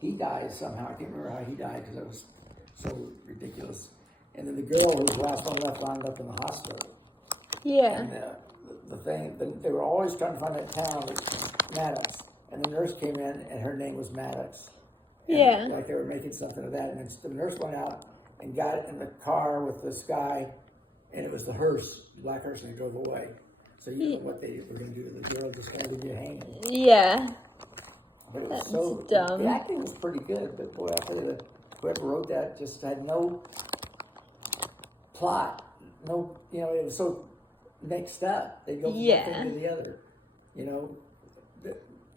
he dies somehow. I can't remember how he died because it was so ridiculous. And then the girl who was the last one left wound up in the hospital. Yeah. And they were always trying to find that town, Maddox. And the nurse came in, and her name was Maddox. And Yeah. like they were making something of that. And then the nurse went out and got in the car with this guy, and it was the hearse, black hearse, and they drove away. So you know what they were going to do to the girl, just kind of leave you hanging. Yeah. But it was That's so dumb. The acting was pretty good, but boy, I tell you, whoever wrote that just had no plot. No, it was so mixed up. They go from one thing to the other.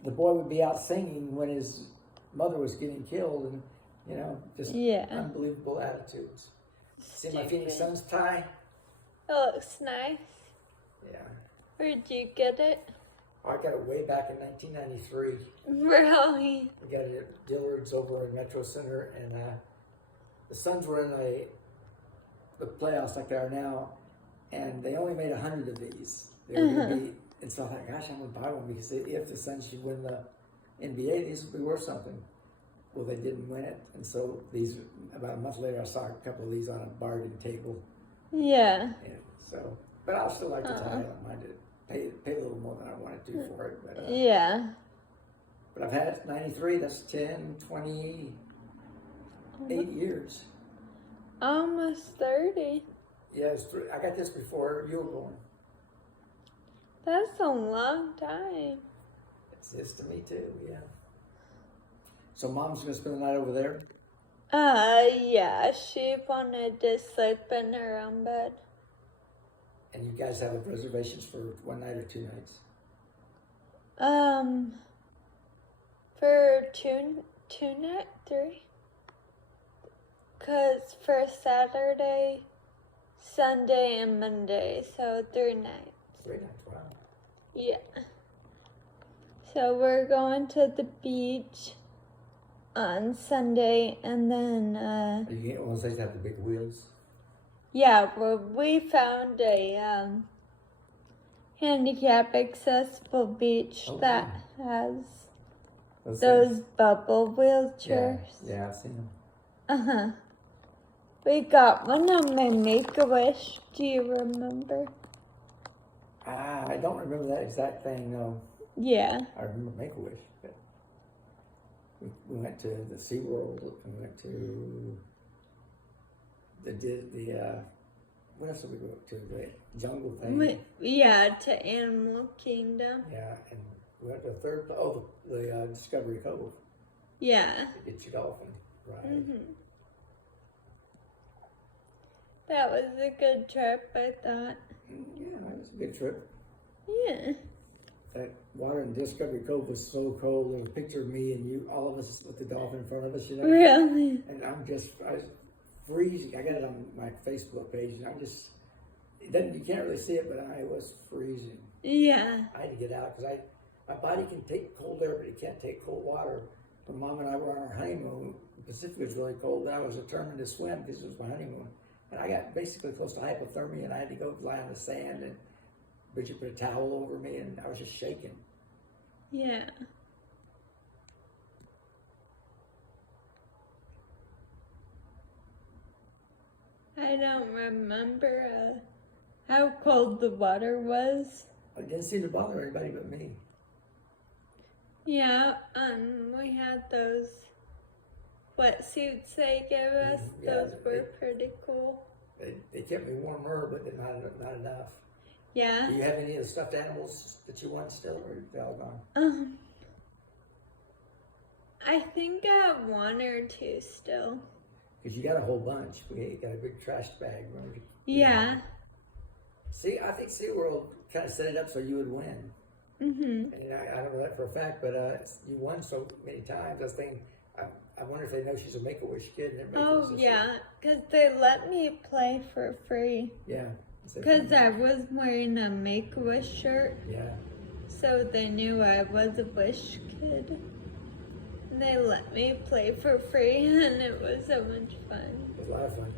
The boy would be out singing when his mother was getting killed, and just unbelievable attitudes. See my Phoenix Suns tie? It looks nice. Yeah. Where'd you get it? I got it way back in 1993. Really? We got it at Dillard's over in Metro Center, and the Suns were in the playoffs like they are now, and they only made 100 of these. They were going to be, and so I thought, gosh, I'm going to buy one because if the Suns should win the NBA, these would be worth something. Well, they didn't win it, and so about a month later, I saw a couple of these on a bargain table. Yeah. And but I still like the tie. I don't mind it. Pay a little more than I wanted to for it. But, But I've had it 93, that's 10, 28 years. Almost 30. Yeah, I got this before you were born. That's a long time. It's to me too, yeah. So Mom's gonna spend the night over there? Yeah, she wanted to sleep in her own bed. And you guys have reservations for one night or 2 nights? For two night, 3. 'Cause for Saturday, Sunday, and Monday, so 3 nights. 3 nights, wow. Yeah. So we're going to the beach on Sunday, and then, Are you getting one of those that have the big wheels? yeah, well, we found a, handicap accessible beach that has those bubble wheelchairs. Yeah, I've seen them. Uh-huh. We got one on my Make-A-Wish. Do you remember? I don't remember that exact thing, no. Yeah. I remember Make-A-Wish, but we went to the SeaWorld, and we went to what else did we go to? The jungle thing. Yeah, to Animal Kingdom. Yeah, and we went to the Discovery Cove. Yeah. To get your dolphin ride. Mm-hmm. That was a good trip, I thought. Yeah, it was a good trip. Yeah. That water in Discovery Cove was so cold. There was a picture of me and you, all of us with the dolphin in front of us, Really? And I was freezing. I got it on my Facebook page, and you can't really see it, but I was freezing. Yeah. I had to get out because my body can take cold air, but it can't take cold water. When Mom and I were on our honeymoon, the Pacific was really cold, and I was determined to swim because it was my honeymoon. And I got basically close to hypothermia, and I had to go lie on the sand, and Bridget put a towel over me, and I was just shaking. Yeah. I don't remember how cold the water was. It didn't seem to bother anybody but me. Yeah, we had those wetsuits they gave us. Yeah, those were pretty cool. They kept me warmer, but not enough. Yeah. Do you have any of the stuffed animals that you want still, or are they all gone? I think I have 1 or 2 still. Because you got a whole bunch. We got a big trash bag. Remember? Yeah. See, I think SeaWorld kind of set it up so you would win. Mm-hmm. And I don't know that for a fact, but you won so many times. I was thinking, I wonder if they know she's a Make-A-Wish kid. And Oh, yeah, because they let me play for free. Yeah. Because I was wearing a Make-A-Wish shirt. Yeah. So they knew I was a Wish kid. And they let me play for free, and it was so much fun. It was a lot of fun.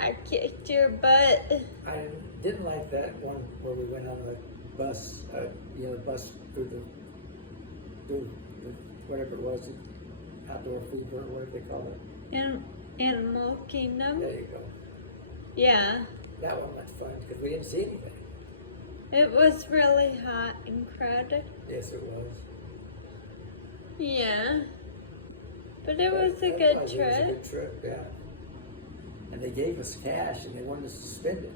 I kicked your butt. I didn't like that one where we went on the bus, the bus through whatever it was. Outdoor Fever, what do they call it? Animal Kingdom. There you go. Yeah. That one was fun because we didn't see anything. It was really hot and crowded. Yes, it was. Yeah. But it was a good It was a trip. good trip, yeah. And they gave us cash and they wanted us to spend it.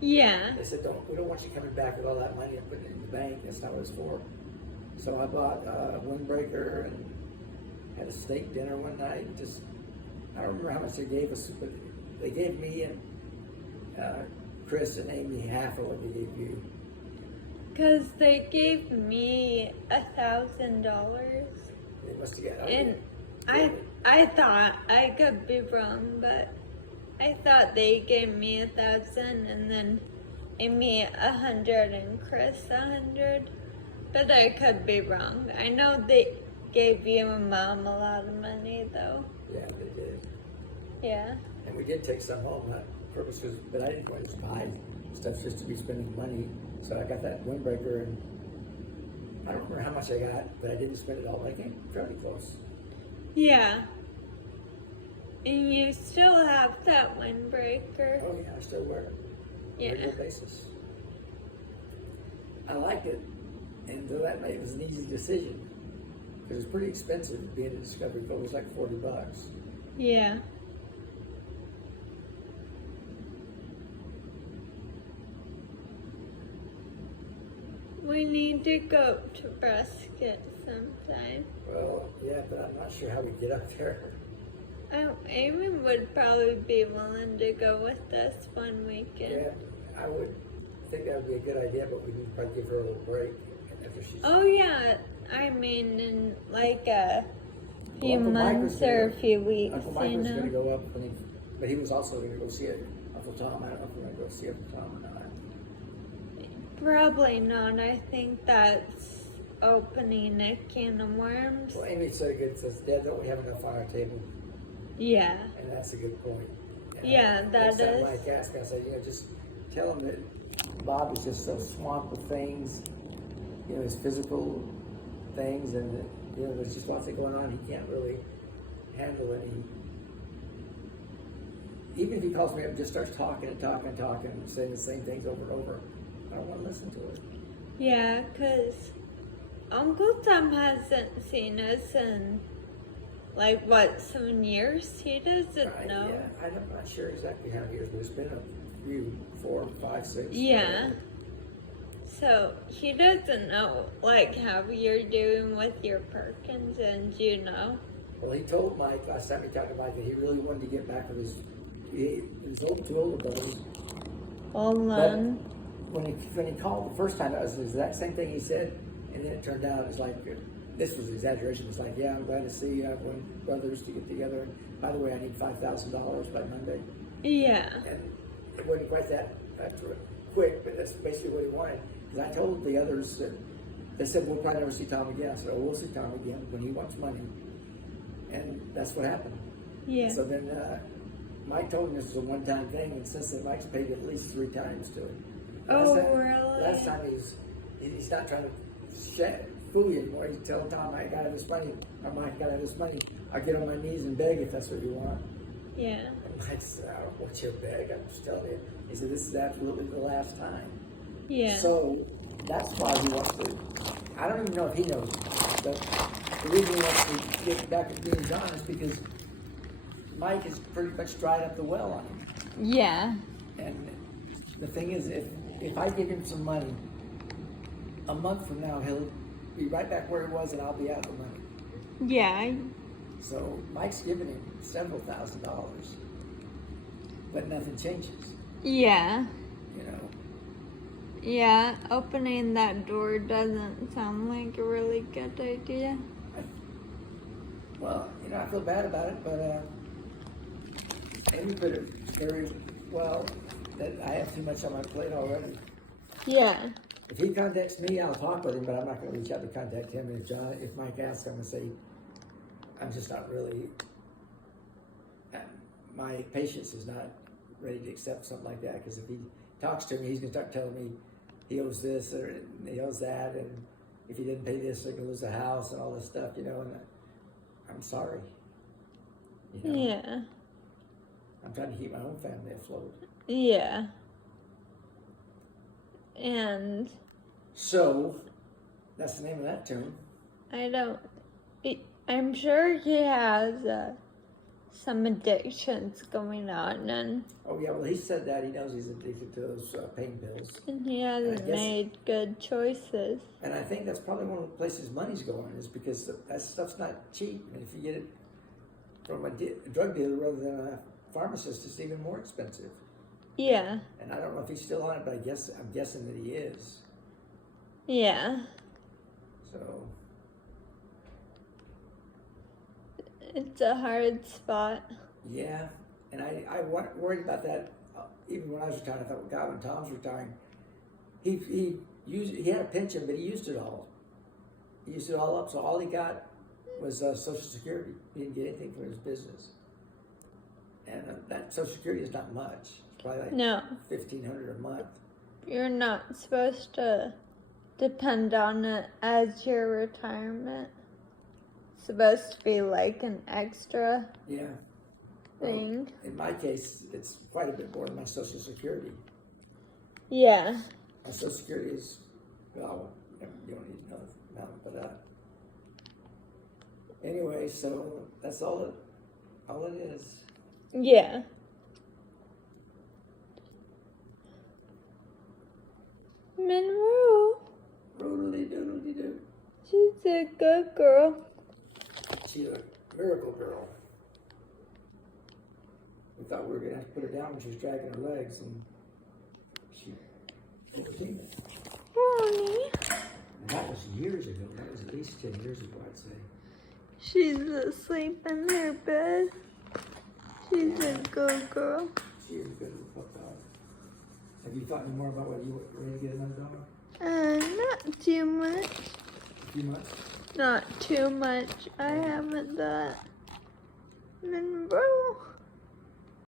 Yeah. They said, we don't want you coming back with all that money and putting it in the bank. That's not what it's for. So I bought a windbreaker and had a steak dinner one night. I don't remember how much they gave us, but they gave me and Chris and Amy half of what they gave you. Because they gave me $1,000. They must have got. And I thought, I could be wrong, but I thought they gave me 1,000 and then Amy 100 and Chris 100. But I could be wrong. I know they gave you and Mom a lot of money though. Yeah, they did. Yeah. And we did take some home, not purposes, but I didn't want to just buy stuff just to be spending money. So I got that windbreaker, and I don't remember how much I got, but I didn't spend it all. But I came fairly close. Yeah. And you still have that windbreaker. Oh yeah, I still wear it on a Yeah. regular basis. I liked it, and though that made it was an easy decision because it was pretty expensive being at Discovery Cove. It was like $40. Yeah. We need to go to Prescott sometime. Well, yeah, but I'm not sure how we get up there. Amy would probably be willing to go with us one weekend. Yeah, I would think that would be a good idea, but we need to probably give her a little break after she's. Oh yeah, I mean in like a few Uncle Mike was months or a gonna- few weeks, Uncle Mike you was going to know. go up, but he was also going to go see it. Uncle Tom, I don't know if we're going to go see Uncle Tom or not. Probably not. I think that's opening a can of worms. Well, Amy said it says, Dad, don't we have enough on our table? Yeah. And that's a good point. And Yeah, that next time is. Mike asked, I said, just tell him that Bob is just so swamped with things, his physical things, and that, there's just lots of going on. He can't really handle any. Even if he calls me up and just starts talking and saying the same things over and over, I don't want to listen to it. Yeah, 'cause Uncle Tom hasn't seen us in like what, 7 years? He doesn't Right, know. Yeah, I'm not sure exactly how many years, but it's been a few, 4, 5, 6. Yeah. So he doesn't know like how you're doing with your Parkinson's, Well, he told Mike last time he talked to Mike that he really wanted to get back with his two older brothers. Hold on. When he called the first time, it was the exact same thing he said, and then it turned out it was like, this was exaggeration. It's like, yeah, I'm glad to see you. I want brothers to get together. And by the way, I need $5,000 by Monday. Yeah. And it wasn't quite that quick, but that's basically what he wanted. Because I told the others that they said we'll probably never see Tom again. I said, we'll see Tom again when he wants money, and that's what happened. Yeah. So then Mike told him this was a one-time thing, and since then Mike's paid at least 3 times to him. Really? Last time he's not trying to fool you anymore. He's telling Tom, I got this money, or Mike got this money. I'll get on my knees and beg if that's what you want. Yeah. And Mike said, I don't want your beg, I'm just telling you. He said, this is absolutely the last time. Yeah. So that's why he wants to, I don't even know if he knows, but the reason he wants to get back at being John is because Mike has pretty much dried up the well on him. Yeah. And the thing is, if I give him some money, a month from now he'll be right back where he was and I'll be out the money. Yeah. So Mike's giving him several $1,000s, but nothing changes, Yeah. Yeah, Opening that door doesn't sound like a really good idea. well, I feel bad about it, but Amy put it very well that I have too much on my plate already. Yeah. If he contacts me, I'll talk with him, but I'm not going to reach out to contact him. And if Mike asks, I'm going to say, I'm just not really, my patience is not ready to accept something like that, because if he talks to me, he's going to start telling me he owes this or he owes that, and if he didn't pay this, they're going to lose the house and all this stuff, and I'm I'm sorry. You know? Yeah. I'm trying to keep my own family afloat. Yeah. And So, that's the name of that tune. I'm sure he has some addictions going on, and Oh yeah, well he said that. He knows he's addicted to those pain pills. he hasn't guess- made good choices. And I think that's probably one of the places money's going, is because that stuff's not cheap. And if you get it from a drug dealer rather than a pharmacist, it's even more expensive. Yeah. And I don't know if he's still on it, but I'm guessing that he is. Yeah. So, It's a hard spot. yeah. And I worried about that even when I was retiring. I thought, well, God, when Tom's retiring, he had a pension, but he used it all. He used it all up, so all he got was Social Security. He didn't get anything for his business. And that Social Security is not much. It's probably like No, $1,500 a month. you're not supposed to depend on it as your retirement. It's supposed to be like an extra Yeah. thing. In my case, it's quite a bit more than my Social Security. Yeah. My Social Security is, well, you don't need to know the amount, but anyway, so that's all it is. Yeah. Monroe, Roodly doodly doo. she's a good girl. She's a miracle girl. We thought we were gonna have to put her down when she was dragging her legs, and she overcame it. Ronnie, And that was years ago. That was at least 10 years ago, I'd say. she's asleep in her bed. She's a good girl. She is a good little pup dog. Have you thought any more about whether you were ready to get another dog? Not too much. A few months? Not too much. I haven't thought. Monroe.